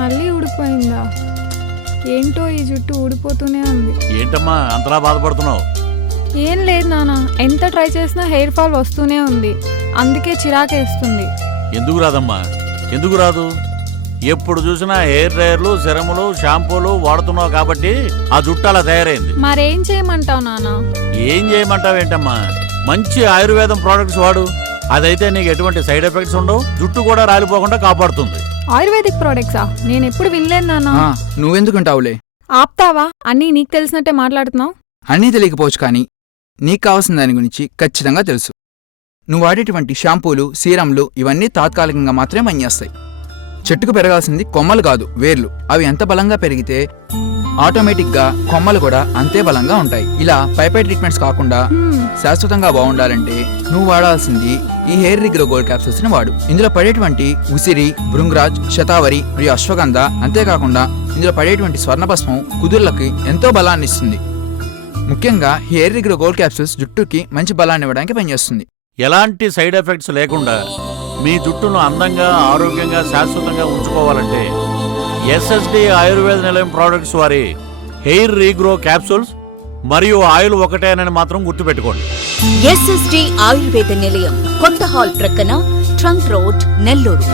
మళ్ళీ ఊడిపోయిందా? ఏంటో ఈ జుట్టు ఊడిపోతూనే ఉంది. ఏంటమ్మా అంతలా బాధపడుతున్నావు? ఏం లేదు నాన్న, ఎంత ట్రై చేసినా హెయిర్ ఫాల్ వస్తూనే ఉంది. అందుకే చిరాకేస్తుంది. ఎందుకు రాదమ్మా, ఎందుకు రాదు? ఎప్పుడు చూసినా హెయిర్ డ్రైయర్లు, సిరములు, షాంపూలు వాడుతున్నావు కాబట్టి ఆ జుట్టు అలా తయారైంది. మరేం చేయమంటావు నాన్న? ఏం చేయమంటావేంటమ్మా, మంచి ఆయుర్వేదం ప్రోడక్ట్స్ వాడు. అదైతే నీకు ఎటువంటి సైడ్ ఎఫెక్ట్స్ ఉండవు, జుట్టు కూడా రాలిపోకుండా కాపాడుతుంది. ఆయుర్వేదిక్ ప్రోడక్ట్సా? నేను ఎప్పుడు వినలేదు నాన్న. నువ్వెందుకుంటావులే? ఆప్తావా? అన్నీ నీకు తెలిసినట్టే మాట్లాడుతున్నావు. అన్నీ తెలియకపోవచ్చు, కానీ నీకు కావాల్సిన దాని గురించి ఖచ్చితంగా తెలుసు. నువ్వు వాడేటువంటి షాంపూలు, సీరంలు ఇవన్నీ తాత్కాలికంగా మాత్రమే పనిచేస్తాయి. చెట్టుకు పెరగాల్సింది కొమ్మలు కాదు, వేర్లు. అవి ఎంత బలంగా పెరిగితే ఆటోమేటిక్గా కొమ్మలు కూడా అంతే బలంగా ఉంటాయి. ఇలా పైపై ట్రీట్మెంట్స్ కాకుండా శాశ్వతంగా బాగుండాలంటే నువ్వు వాడాల్సింది ఈ హెయిర్ రిగ్రో గోల్డ్ క్యాప్సూల్స్ ని వాడు. ఇందులో పడేటువంటి ఉసిరి, భృంగరాజ్, శతావరి మరియు అశ్వగంధ, అంతేకాకుండా ఇందులో పడేటువంటి స్వర్ణభస్మం కుదుర్లకి ఎంతో బలాన్ని ఇస్తుంది. ముఖ్యంగా హెయిర్ రిగ్రో గోల్డ్ క్యాప్సూల్స్ జుట్టుకి మంచి బలాన్ని ఇవ్వడానికి పనిచేస్తుంది. ఎలాంటి సైడ్ ఎఫెక్ట్స్ లేకుండా మీ జుట్టును అందంగా, ఆరోగ్యంగా, శాశ్వతంగా ఉంచుకోవాలంటే ఎస్ఎస్డి ఆయుర్వేద నిలయం ప్రోడక్ట్స్ వారి హెయిర్ రీగ్రో క్యాప్సూల్స్ మరియు ఆయిల్ ఒకటేనని మాత్రం గుర్తుపెట్టుకోండి. ఎస్ఎస్డి ఆయుర్వేద నిలయం, కొత్త హాల్ ప్రక్కన, ట్రంక్ రోడ్, నెల్లూరు.